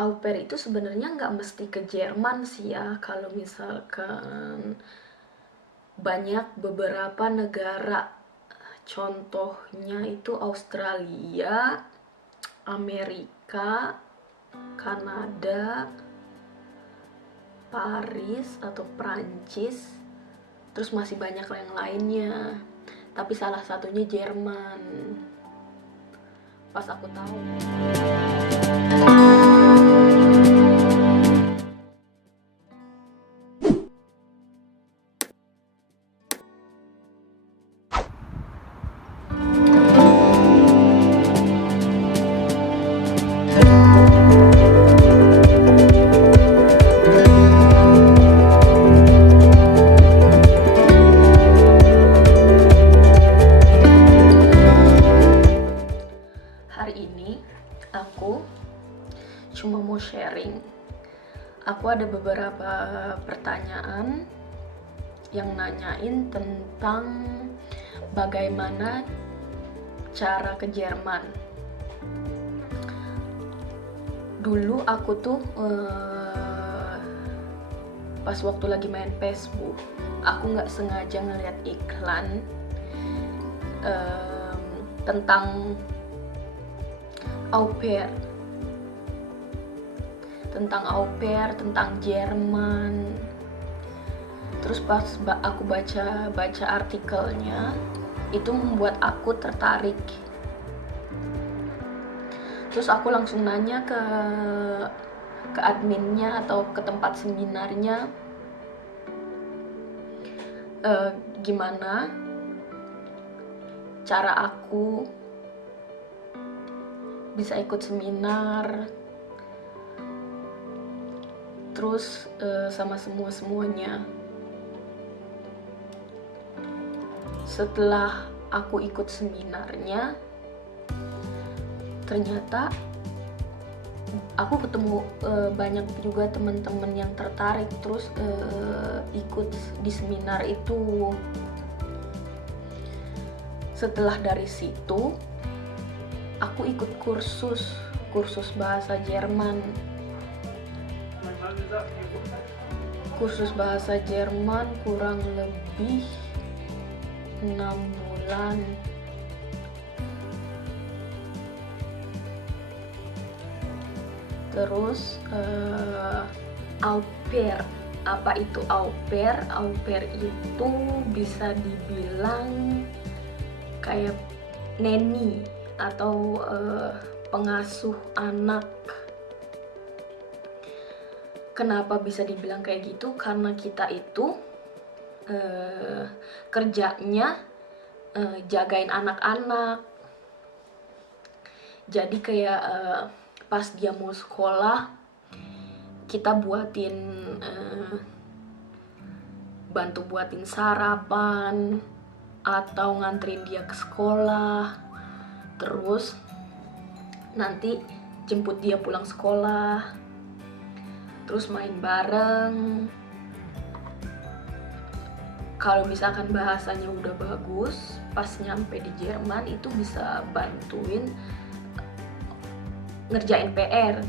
Au pair itu sebenarnya nggak mesti ke Jerman sih ya, kalau misalkan banyak beberapa negara, contohnya itu Australia, Amerika, Kanada, Paris atau Prancis, terus masih banyak yang lainnya, tapi salah satunya Jerman. Pas aku tahu. Hari ini aku cuma mau sharing. Aku ada beberapa pertanyaan yang nanyain tentang bagaimana cara ke Jerman. Dulu aku tuh pas waktu lagi main Facebook, aku nggak sengaja ngeliat iklan tentang au pair, tentang Jerman. Terus pas aku baca artikelnya, itu membuat aku tertarik. Terus aku langsung nanya ke adminnya atau ke tempat seminarnya, gimana cara aku bisa ikut seminar, terus sama semuanya. Setelah aku ikut seminarnya, ternyata aku ketemu banyak juga teman-teman yang tertarik terus ikut di seminar itu. Setelah dari situ, aku ikut kursus bahasa Jerman. Kursus bahasa Jerman kurang lebih 6 bulan. Terus au pair. Apa itu au pair? Au pair itu bisa dibilang kayak neni atau pengasuh anak. Kenapa bisa dibilang kayak gitu? Karena kita itu kerjanya jagain anak-anak. Jadi kayak pas dia mau sekolah, kita bantu buatin sarapan atau nganterin dia ke sekolah, terus nanti jemput dia pulang sekolah, terus main bareng. Kalau misalkan bahasanya udah bagus, pas nyampe di Jerman itu bisa bantuin ngerjain PR.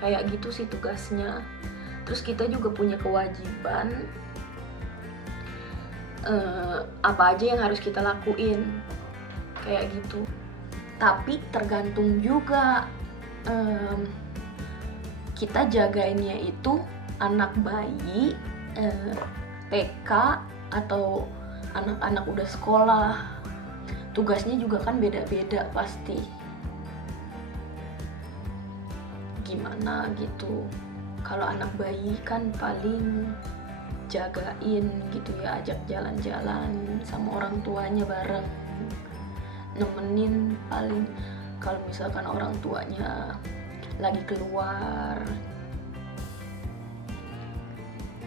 Kayak gitu sih tugasnya. Terus kita juga punya kewajiban apa aja yang harus kita lakuin, kayak gitu. Tapi tergantung juga, kita jagainnya itu anak bayi, TK atau anak-anak udah sekolah. Tugasnya juga kan beda-beda pasti. Gimana gitu. Kalau anak bayi kan paling jagain gitu ya, ajak jalan-jalan sama orang tuanya bareng, nemenin paling kalau misalkan orang tuanya lagi keluar.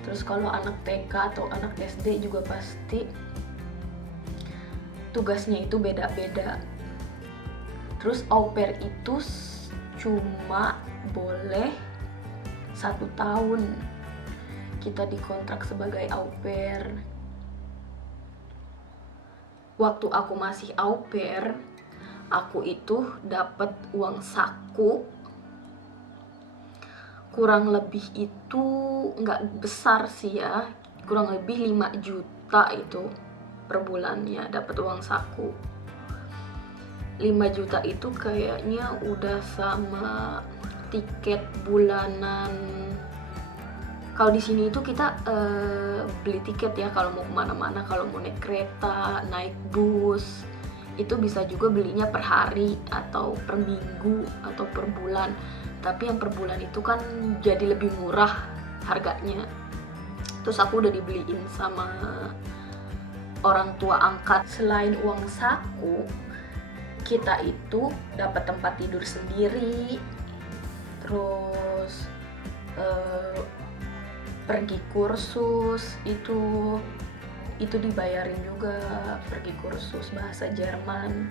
Terus kalau anak TK atau anak SD juga pasti tugasnya itu beda-beda. Terus au pair itu cuma boleh 1 tahun kita dikontrak sebagai au pair. Waktu aku masih au pair, aku itu dapat uang saku kurang lebih itu nggak besar sih ya, kurang lebih 5 juta itu per bulannya dapat uang saku. 5 juta itu kayaknya udah sama tiket bulanan. Kalau di sini itu kita beli tiket ya kalau mau kemana-mana, kalau mau naik kereta, naik bus, itu bisa juga belinya per hari atau per minggu atau per bulan. Tapi yang per bulan itu kan jadi lebih murah harganya. Terus aku udah dibeliin sama orang tua angkat. Selain uang saku, kita itu dapat tempat tidur sendiri, terus pergi kursus itu dibayarin juga, pergi kursus bahasa Jerman.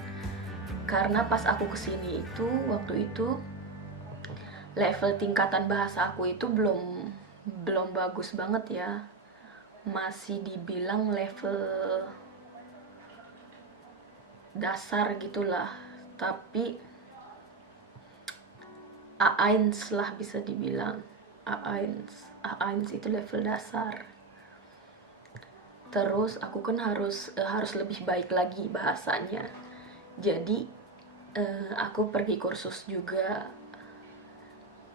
Karena pas aku kesini itu waktu itu level tingkatan bahasa aku itu belum bagus banget ya, masih dibilang level dasar gitulah, tapi A1 lah bisa dibilang. A1 itu level dasar. Terus aku kan harus lebih baik lagi bahasanya. Jadi aku pergi kursus juga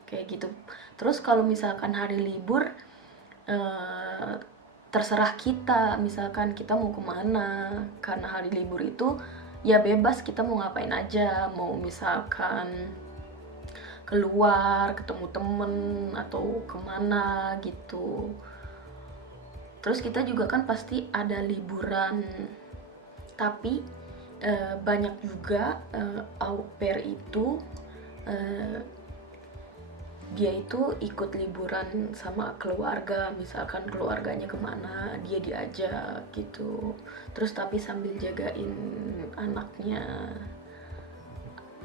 kayak gitu. Terus kalau misalkan hari libur terserah kita, misalkan kita mau kemana. Karena hari libur itu ya bebas, kita mau ngapain aja, mau misalkan keluar ketemu temen atau kemana gitu. Terus kita juga kan pasti ada liburan, tapi banyak juga au pair itu dia itu ikut liburan sama keluarga, misalkan keluarganya kemana dia diajak gitu. Terus tapi sambil jagain anaknya.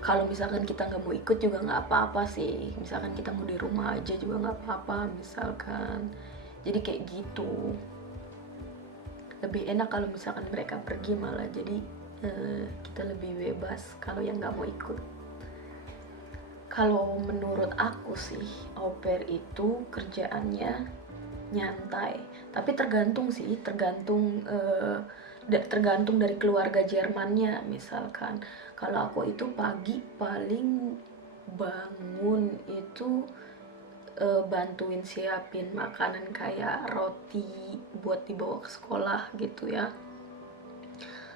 Kalau misalkan kita nggak mau ikut juga nggak apa-apa sih, misalkan kita mau di rumah aja juga nggak apa-apa misalkan. Jadi kayak gitu, lebih enak kalau misalkan mereka pergi, malah jadi kita lebih bebas kalau yang nggak mau ikut. Kalau menurut aku sih au pair itu kerjaannya nyantai, tapi tergantung dari keluarga Jermannya. Misalkan kalau aku itu pagi paling bangun itu bantuin siapin makanan kayak roti buat dibawa ke sekolah gitu ya,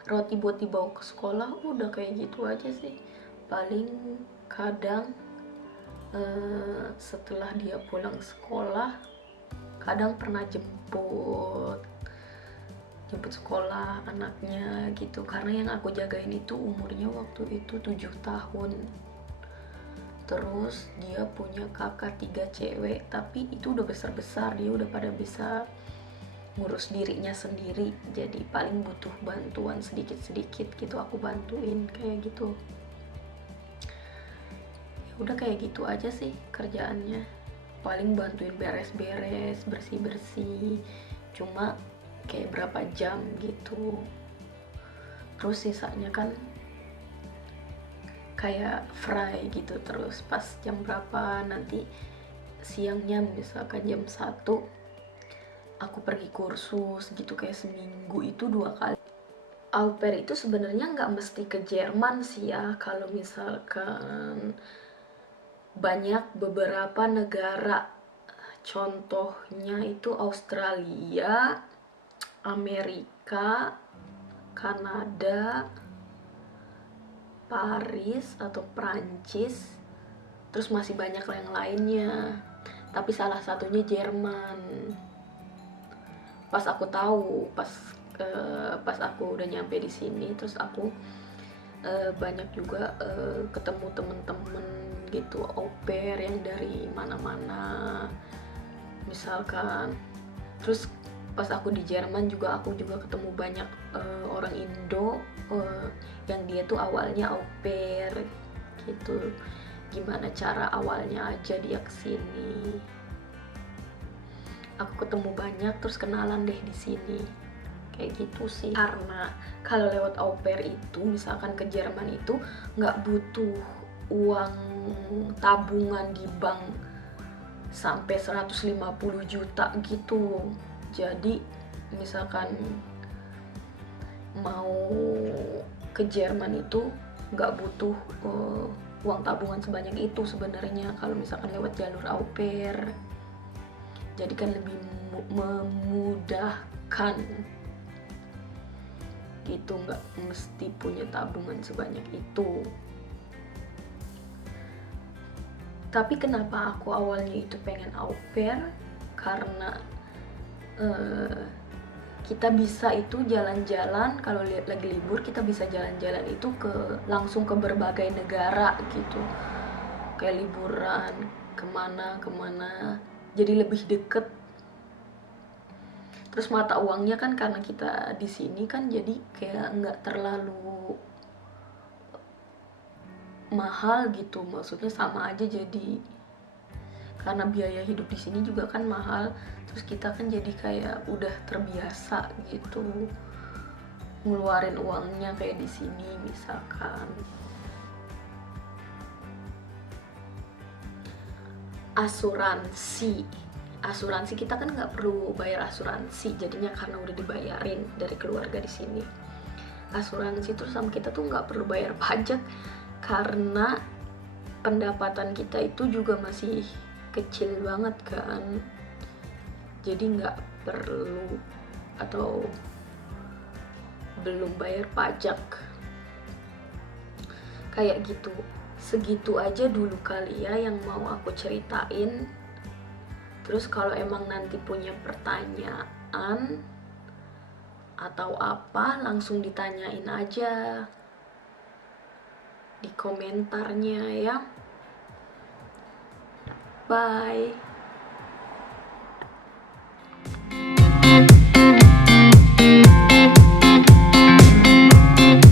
roti buat dibawa ke sekolah, udah kayak gitu aja sih. Paling kadang setelah dia pulang sekolah, kadang pernah jemput sekolah anaknya gitu, karena yang aku jagain itu umurnya waktu itu 7 tahun. Terus dia punya kakak 3 cewek, tapi itu udah besar-besar, dia udah pada bisa ngurus dirinya sendiri, jadi paling butuh bantuan sedikit-sedikit gitu, aku bantuin kayak gitu. Ya udah kayak gitu aja sih kerjaannya, paling bantuin beres-beres, bersih-bersih, cuma kayak berapa jam gitu. Terus sisanya kan kayak fry gitu, terus pas jam berapa nanti siangnya, misalkan jam 1 aku pergi kursus gitu, kayak seminggu itu 2 kali. Au pair itu sebenarnya nggak mesti ke Jerman sih ya, kalau misalkan banyak beberapa negara, contohnya itu Australia, Amerika, Kanada, Paris atau Prancis, terus masih banyak yang lainnya, tapi salah satunya Jerman. Pas aku tahu, pas aku udah nyampe di sini, terus aku banyak juga ketemu temen-temen gitu au pair yang dari mana-mana misalkan. Terus pas aku di Jerman juga aku ketemu banyak orang Indo yang dia tuh awalnya au pair gitu, gimana cara awalnya aja dia kesini. Aku ketemu banyak, terus kenalan deh di sini kayak gitu sih. Karena kalau lewat au pair itu misalkan ke Jerman itu nggak butuh uang tabungan di bank sampai 150 juta gitu. Jadi misalkan mau ke Jerman itu nggak butuh uang tabungan sebanyak itu sebenarnya kalau misalkan lewat jalur au pair. Jadi kan lebih memudahkan gitu, nggak mesti punya tabungan sebanyak itu. Tapi kenapa aku awalnya itu pengen au pair, karena kita bisa itu jalan-jalan, kalau lagi libur kita bisa jalan-jalan itu langsung ke berbagai negara gitu, kayak liburan kemana jadi lebih deket. Terus mata uangnya kan karena kita di sini kan jadi kayak nggak terlalu mahal gitu, maksudnya sama aja. Jadi karena biaya hidup di sini juga kan mahal, terus kita kan jadi kayak udah terbiasa gitu ngeluarin uangnya kayak di sini. Misalkan asuransi kita kan nggak perlu bayar asuransi jadinya karena udah dibayarin dari keluarga di sini. Asuransi terus sama kita tuh nggak perlu bayar pajak karena pendapatan kita itu juga masih kecil banget kan, jadi nggak perlu atau belum bayar pajak kayak gitu. Segitu aja dulu kali ya yang mau aku ceritain. Terus kalau emang nanti punya pertanyaan atau apa, langsung ditanyain aja di komentarnya ya. Bye.